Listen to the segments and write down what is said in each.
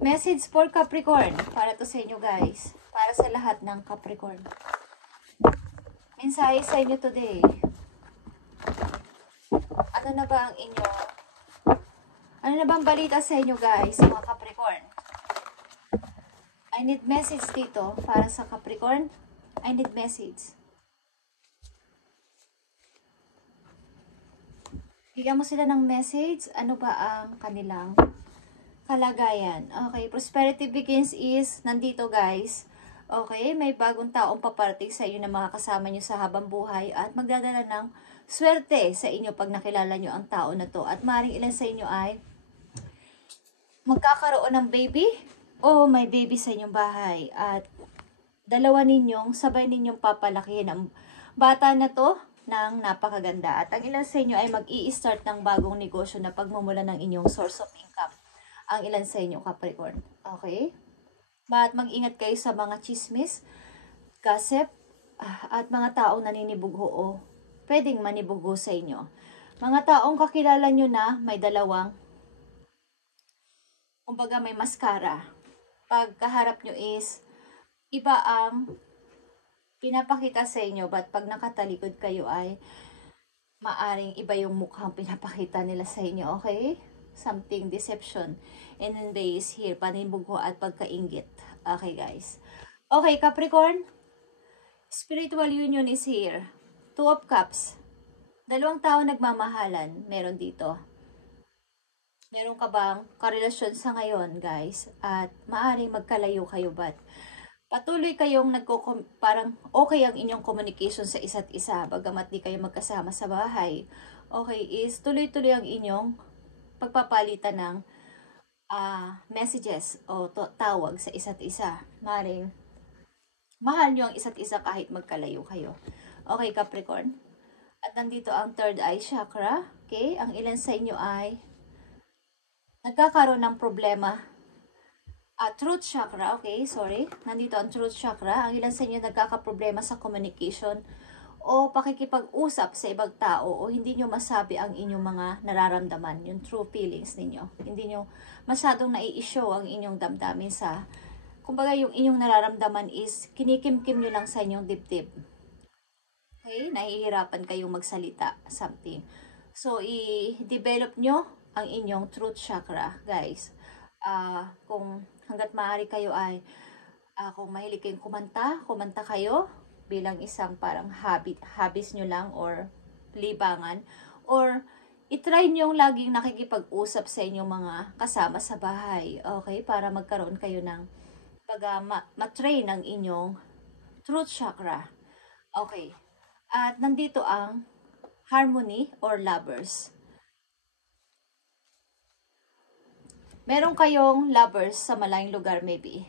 Message for Capricorn. Para to sa inyo guys. Para sa lahat ng Capricorn. Mensahe sa inyo today. Ano na ba ang inyo? Ano na bang balita sa inyo guys, mga Capricorn? I need message dito para sa Capricorn. I need message. Bigyan mo sila ng message. Ano ba ang kanilang kalagayan? Okay, prosperity begins is nandito guys. Okay, may bagong taong paparating sa inyo na mga kasama nyo sa habang buhay at magdadala ng swerte sa inyo pag nakilala nyo ang tao na to. At maring ilan sa inyo ay magkakaroon ng baby o may baby sa inyong bahay. At dalawa ninyong, sabay ninyong papalakihin ang bata na to ng napakaganda. At ang ilan sa inyo ay mag-i-start ng bagong negosyo na pagmumula ng inyong source of income. Ang ilan sa inyo, Capricorn. Okay? At mag-ingat kayo sa mga chismis, gossip, at mga taong naninibugho o pwedeng manibugho sa inyo. Mga taong kakilala nyo na may dalawang, kumbaga may maskara. Pagkaharap nyo is, iba ang pinapakita sa inyo, but pag nakatalikod kayo ay maaring iba yung mukhang pinapakita nila sa inyo, okay? Something deception. And then base here, panibugho at pagkaingit. Okay guys. Okay, Capricorn. Spiritual union is here. Two of Cups. Dalawang tao nagmamahalan. Meron dito. Meron ka bang karelasyon sa ngayon, guys? At maaaring magkalayo kayo, but patuloy kayong parang okay ang inyong communication sa isa't isa. Bagamat di kayo magkasama sa bahay. Okay, is tuloy-tuloy ang inyong pagpapalitan ng messages o tawag sa isa't isa. Maring mahal nyo ang isa't isa kahit magkalayo kayo. Okay, Capricorn. At nandito ang third eye chakra. Okay, ang ilan sa inyo ay nagkakaroon ng problema. Truth chakra, okay, sorry. Nandito ang truth chakra. Ang ilan sa inyo nagkakaproblema sa communication o pakikipag-usap sa ibang tao o hindi nyo masabi ang inyong mga nararamdaman, yung true feelings ninyo. Hindi nyo masyadong nai-show ang inyong damdamin sa, kumbaga yung inyong nararamdaman is kinikimkim nyo lang sa inyong dibdib. Okay? Nahihirapan kayong magsalita, something. So, i-develop nyo ang inyong truth chakra, guys. Kung hanggat maaari kayo ay, kung mahilig kayong kumanta kayo, bilang isang parang habits nyo lang or libangan. Or itry nyo laging nakikipag-usap sa inyong mga kasama sa bahay. Okay? Para magkaroon kayo ng matrain ang inyong truth chakra. Okay. At nandito ang harmony or lovers. Meron kayong lovers sa malayong lugar maybe.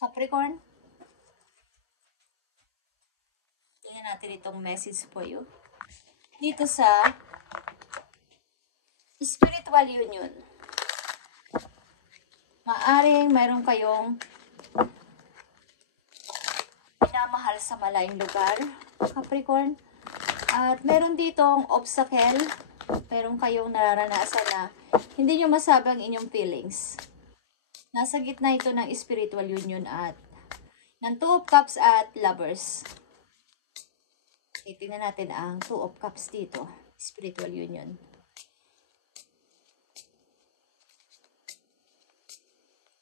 Capricorn? Tingnan natin itong message for you. Dito sa spiritual union. Maaring mayroon kayong minamahal sa malayong lugar, Capricorn. At meron ditong obstacle. Meron kayong nararanasan na hindi nyo masabi ang inyong feelings. Nasa gitna ito ng spiritual union at ng Two of Cups at Lovers. Tingnan natin ang Two of Cups dito. Spiritual union.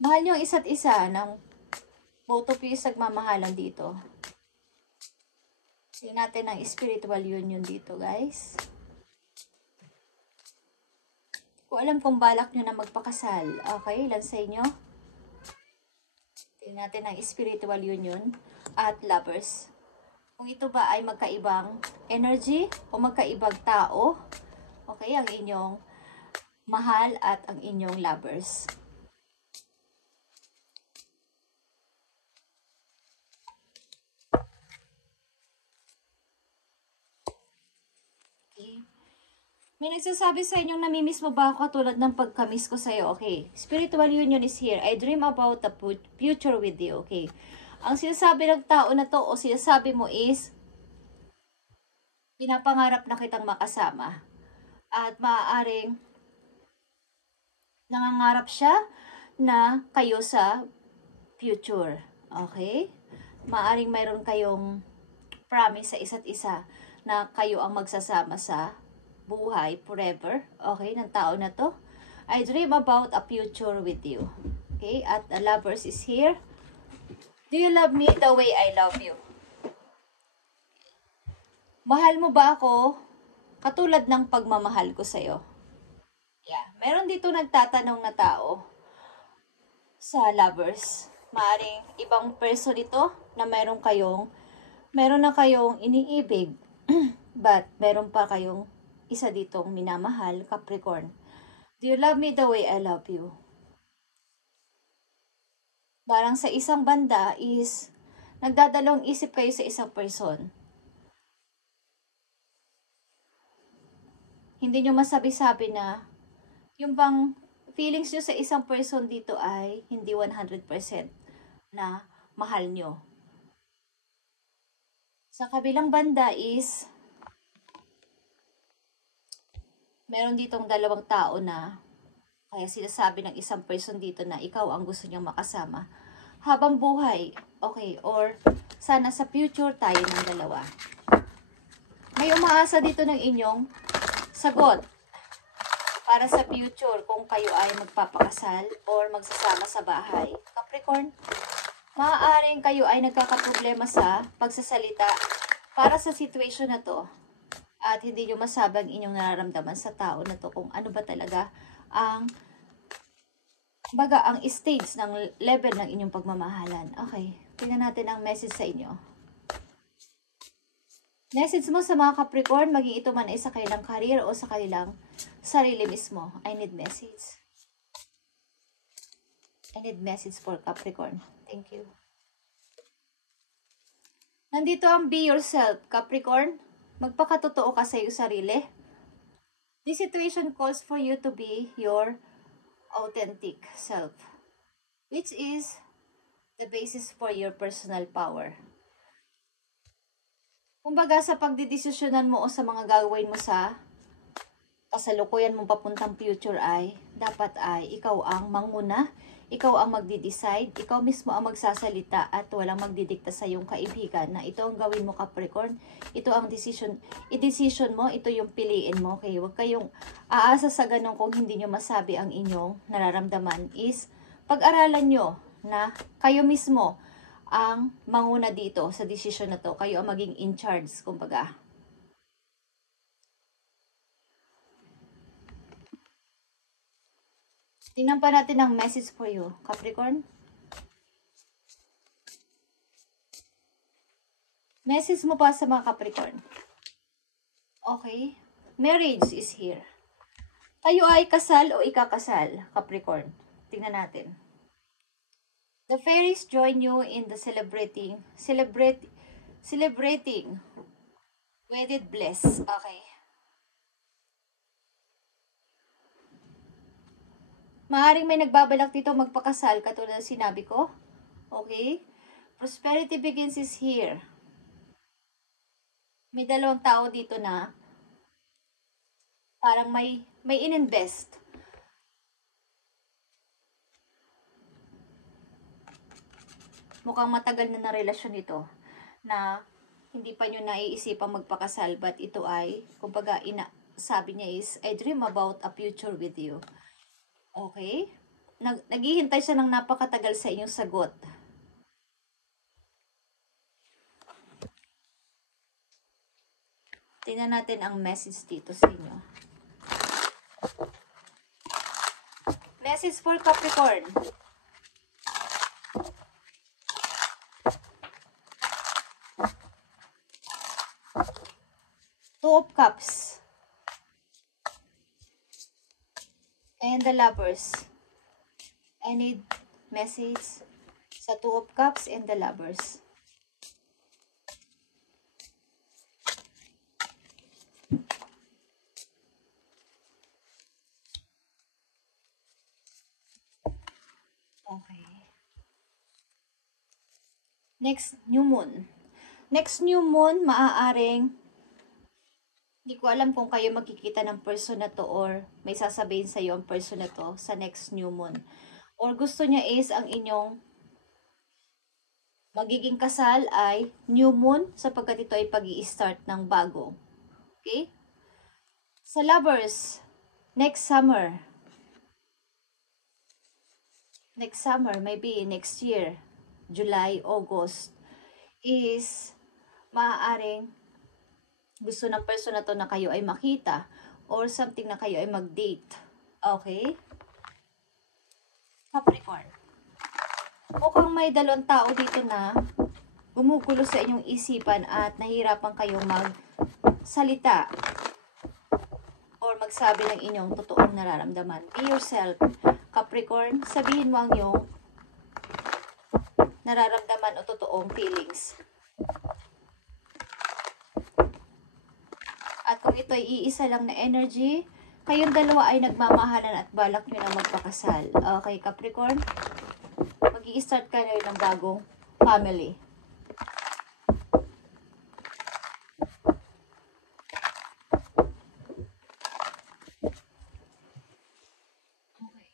Mahal nyo ang isa't isa ng both of you nagmamahalan dito. Tingnan natin ang spiritual union dito, guys. Kung alam kung balak nyo na magpakasal. Okay, ilan sa inyo? Tingnan natin ang spiritual union at lovers. Kung ito ba ay magkaibang energy o magkaibang tao, okay, ang inyong mahal at ang inyong lovers. Okay. May nagsasabi sa inyong namimiss mo ba ako katulad ng pagkamiss ko sa'yo? Okay. Spiritual union is here. I dream about the future with you. Okay. Ang sinasabi ng tao na to o sinasabi mo is pinapangarap na kitang makasama. At maaaring nangangarap siya na kayo sa future. Okay? Maaring mayroon kayong promise sa isa't isa na kayo ang magsasama sa buhay forever. Okay? Ng tao na to. I dream about a future with you. Okay? At the lovers is here. Do you love me the way I love you? Mahal mo ba ako katulad ng pagmamahal ko sa'yo? Yeah. Meron dito nagtatanong na tao sa lovers. Maaring ibang person ito na meron na kayong iniibig. But meron pa kayong isa ditong minamahal, Capricorn. Do you love me the way I love you? Parang sa isang banda is nagdadalawang isip kayo sa isang person. Hindi nyo masabi-sabi na yung bang feelings nyo sa isang person dito ay hindi 100% na mahal nyo. Sa kabilang banda is meron ditong dalawang tao na kaya sinasabi ng isang person dito na ikaw ang gusto niyang makasama habang buhay. Okay, or sana sa future tayo ng dalawa. May umaasa dito ng inyong sagot para sa future kung kayo ay magpapakasal or magsasama sa bahay. Capricorn, maaaring kayo ay nagkakaproblema sa pagsasalita para sa situation na to at hindi nyo masabi ang inyong nararamdaman sa tao na to kung ano ba talaga ang ang stage ng level ng inyong pagmamahalan. Okay, tingnan natin ang message sa inyo. Message mo sa mga Capricorn, maging ito man ay sa kanilang career o sa kanilang sarili mismo. I need message. I need message for Capricorn. Thank you. Nandito ang be yourself, Capricorn. Magpakatotoo ka sa iyong sarili. This situation calls for you to be your authentic self, which is the basis for your personal power. Kumbaga sa pagdidesisyonan mo o sa mga gagawin mo sa kasalukuyan mong papuntang future ay dapat ay ikaw ang manguna, ikaw ang magdi-decide, ikaw mismo ang magsasalita at walang magdidikta sa iyong kaibigan na ito ang gawin mo, Capricorn. Ito ang i-decision mo, ito yung piliin mo. Okay, huwag kayong aasa sa ganun kung hindi nyo masabi ang inyong nararamdaman is pag-aralan nyo na kayo mismo ang manguna dito sa decision na to. Kayo ang maging in charge, kumbaga. Tingnan pa natin ang message for you, Capricorn. Message mo pa sa mga Capricorn. Okay. Marriage is here. Kayo ay kasal o ikakasal, Capricorn. Tingnan natin. The fairies join you in the celebrating wedded bliss. Okay. Maaring may nagbabalak dito magpakasal katulad ng sinabi ko. Okay? Prosperity begins is here. May dalawang tao dito na parang may ininvest. Mukhang matagal na relasyon ito na hindi pa nyo naiisipang magpakasal, but ito ay, kumbaga, sabi niya is, I dream about a future with you. Okay? Naghihintay siya ng napakatagal sa inyong sagot. Tingnan natin ang message dito sa inyo. Message for Capricorn. Two of Cups. And the Lovers. I need message sa Two of Cups and the Lovers. Okay. Next, New Moon. Next New Moon, maaaring hindi ko alam kung kayo magkikita ng person na to or may sasabihin sa iyo ang person na to sa next new moon. or gusto niya is ang inyong magiging kasal ay new moon sapagkat ito ay pag-i-start ng bago. Okay? Sa lovers, next summer, maybe next year, July, August, is maaaring gusto ng person na to na kayo ay makita or something na kayo ay mag-date. Okay? Capricorn. Mukhang may dalawang tao dito na gumugulo sa inyong isipan at nahihirapan kayong magsalita or magsabi ng inyong totoong nararamdaman. Be yourself, Capricorn. Sabihin mo ang iyong nararamdaman o totoong feelings. At kung ito ay iisa lang na energy, kayong dalawa ay nagmamahalan at balak nyo na magpakasal. Okay, Capricorn? Mag-i-start ka na ng bagong family. Okay.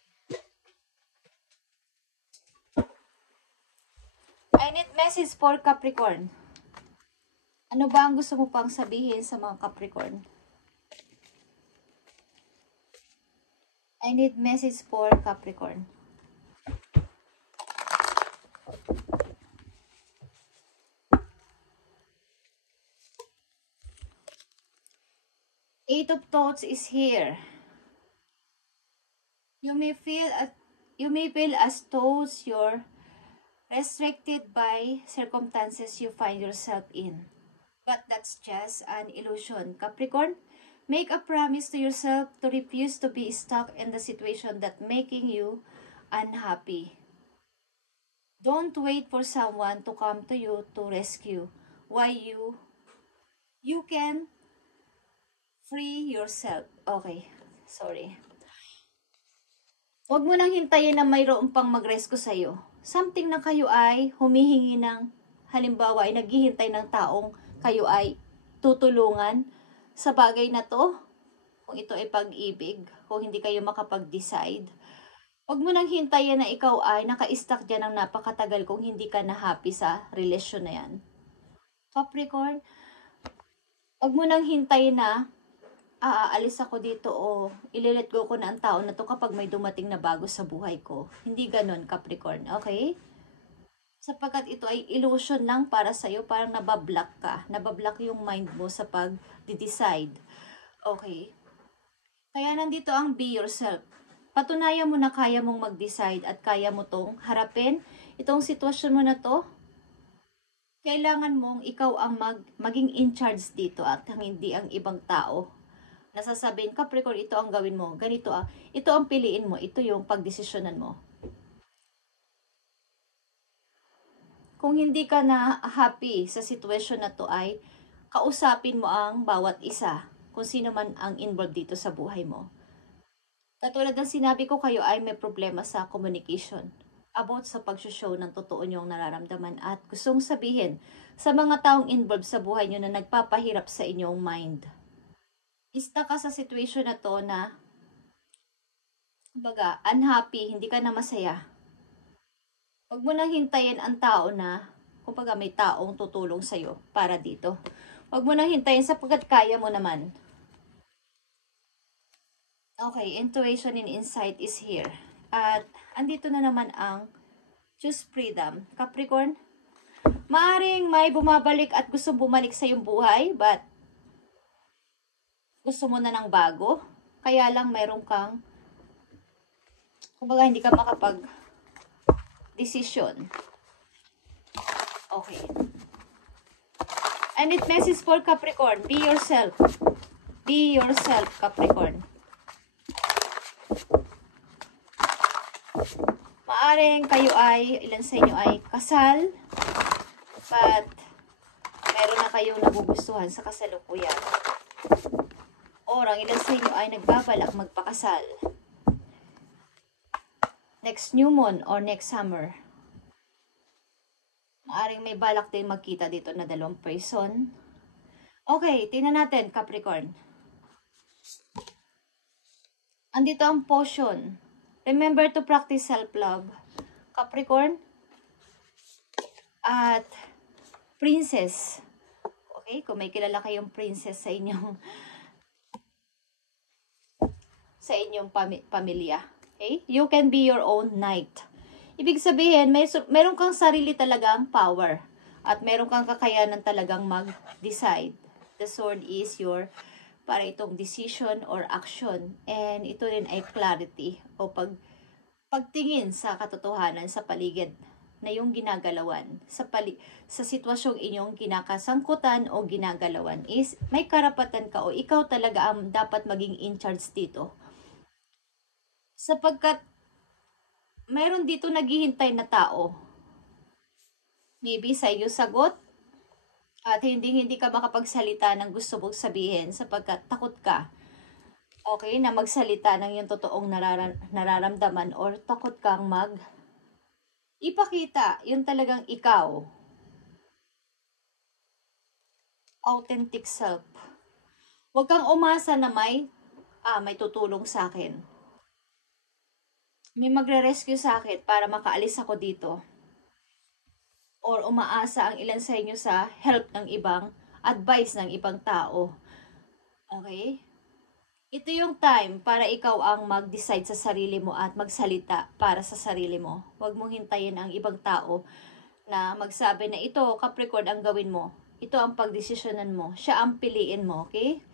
I need message for Capricorn. Ano ba ang gusto mo pang sabihin sa mga Capricorn? I need message for Capricorn. Eight of Thoughts is here. You may feel as though you're restricted by circumstances you find yourself in. But that's just an illusion. Capricorn, make a promise to yourself to refuse to be stuck in the situation that making you unhappy. Don't wait for someone to come to you to rescue. Why you can free yourself. Okay, sorry. Huwag mo nang hintayin na mayroon pang mag-rescue sa'yo. Something na kayo ay humihingi ng, halimbawa ay naghihintay ng taong kayo ay tutulungan sa bagay na to. Kung ito ay pag-ibig, kung hindi kayo makapag-decide. Huwag mo nang hintayin na ikaw ay naka-stuck dyan ng napakatagal kung hindi ka na happy sa relasyon na yan. Capricorn, huwag mo nang hintayin na aalis ako dito o ililet go ko na ang tao na to kapag may dumating na bago sa buhay ko. Hindi ganon, Capricorn. Okay? Sapagkat ito ay illusion lang para sa'yo, parang nabablock ka. Nabablock yung mind mo sa pag-decide. Okay? Kaya nandito ang be yourself. Patunayan mo na kaya mong mag-decide at kaya mo tong harapin. Itong sitwasyon mo na to, kailangan mong ikaw ang maging in charge dito at hindi ang ibang tao. Nasasabihin, Capricorn, ito ang gawin mo, ganito ito ang piliin mo, ito yung pagdesisyonan mo. Kung hindi ka na happy sa sitwasyon na to ay kausapin mo ang bawat isa, kung sino man ang involved dito sa buhay mo. Katulad ng sinabi ko, kayo ay may problema sa communication about sa pag-show ng totoo nyong nararamdaman at gustong sabihin sa mga taong involved sa buhay nyo na nagpapahirap sa inyong mind. Stuck ka sa situation na to na kumbaga, unhappy, hindi ka na masaya. Huwag mo nang hintayin ang tao na kumbaga may taong tutulong sa'yo para dito. Huwag mo nang hintayin sapagkat kaya mo naman. Okay, intuition and insight is here. At andito na naman ang choose freedom. Capricorn, maaring may bumabalik at gusto bumalik sa iyong buhay, but gusto mo na ng bago, kaya lang mayroon kang, kumbaga hindi ka makapag-desisyon. Okay. And it message for Capricorn, be yourself. Be yourself, Capricorn. Maaring kayo ay, ilan sa inyo ay kasal, but meron na kayong nagugustuhan sa kasalukuyan. Or ang ilan sa inyo ay nagbabalak magpakasal. Next new moon or next summer. Maaring may balak din magkita dito na dalawang person. Okay, tingnan natin, Capricorn. Andito ang potion. Remember to practice self-love, Capricorn. At princess. Okay, kung may kilala kayong princess sa inyong pamilya. Okay? You can be your own knight. Ibig sabihin, meron kang sarili talagang power. At meron kang kakayanan talagang mag-decide. The sword is your para itong decision or action. And ito rin ay clarity o pagtingin sa katotohanan sa paligid na yung ginagalawan sa sitwasyong inyong kinakasangkutan o ginagalawan is may karapatan ka o ikaw talaga ang dapat maging in charge dito. Sapagkat mayroon dito naghihintay na tao. Maybe sa iyo sagot at hindi ka makapagsalita ng gusto mong sabihin sapagkat takot ka. Okay, na magsalita ng yung totoong nararamdaman or takot kang ipakita yung talagang ikaw. Authentic self. Huwag kang umasa na may tutulong sa akin. May magre-rescue sa akin para makaalis ako dito. Or umaasa ang ilan sa inyo sa help ng ibang advice ng ibang tao. Okay? Ito yung time para ikaw ang mag-decide sa sarili mo at magsalita para sa sarili mo. Huwag mong hintayin ang ibang tao na magsabi na ito, Capricorn, ang gawin mo. Ito ang pagdesisyonan mo. Siya ang piliin mo, okay?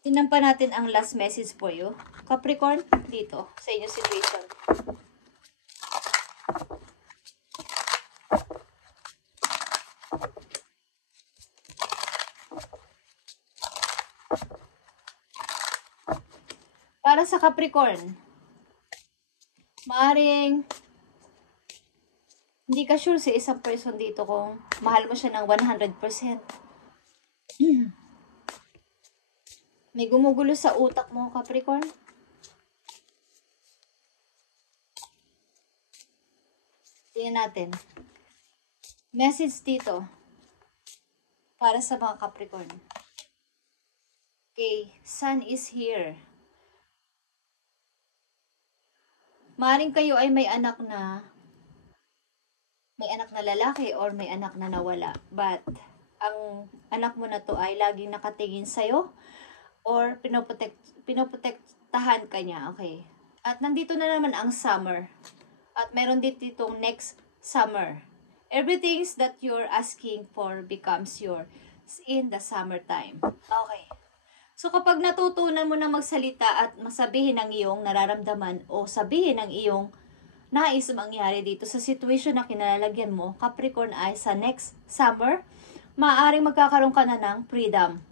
Tingnan pa natin ang last message for you. Capricorn, dito, sa inyong situation. Para sa Capricorn, maaaring hindi ka sure sa isang person dito kung mahal mo siya ng 100%. May gumugulo sa utak mo, Capricorn. Tingnan natin. Message dito para sa mga Capricorn. Okay, Sun is here. Maaaring kayo ay may anak na lalaki or may anak na nawala. But, ang anak mo na to ay laging nakatingin sa'yo or pinoprotektahan ka niya. Okay. At nandito na naman ang summer. At meron dito itong next summer. Everything that you're asking for becomes yours in the summertime. Okay. So, kapag natutunan mo na magsalita at masabihin ang iyong nararamdaman o sabihin ang iyong nais mangyari dito sa situation na kinalalagyan mo, Capricorn, ay sa next summer, maaaring magkakaroon ka na ng freedom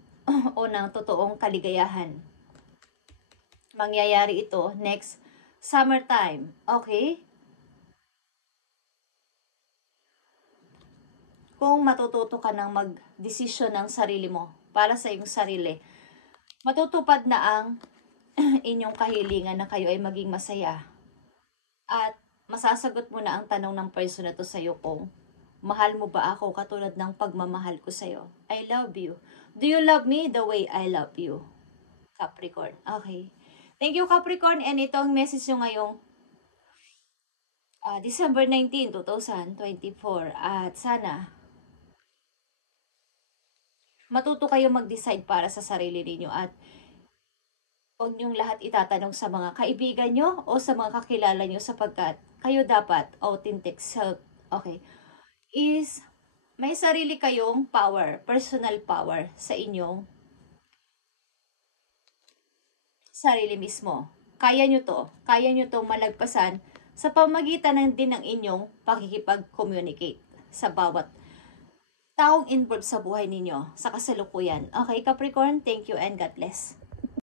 o ng totoong kaligayahan. Mangyayari ito next summertime. Okay? Kung matututo ka ng mag-desisyon ng sarili mo para sa iyong sarili, matutupad na ang inyong kahilingan na kayo ay maging masaya. At masasagot mo na ang tanong ng person na to sa'yo kung mahal mo ba ako katulad ng pagmamahal ko sa'yo. I love you. Do you love me the way I love you? Capricorn. Okay. Thank you, Capricorn. And itong message nyo ngayong December 19, 2024. At sana matuto kayo mag-decide para sa sarili ninyo at huwag niyong lahat itatanong sa mga kaibigan nyo o sa mga kakilala nyo sapagkat kayo dapat authentic self. Okay. Is may sarili kayong power, personal power sa inyong sarili mismo. Kaya nyo to malagpasan sa pamagitan din ng inyong pakikipag-communicate sa bawat taong involved sa buhay ninyo sa kasalukuyan. Okay, Capricorn, thank you and God bless.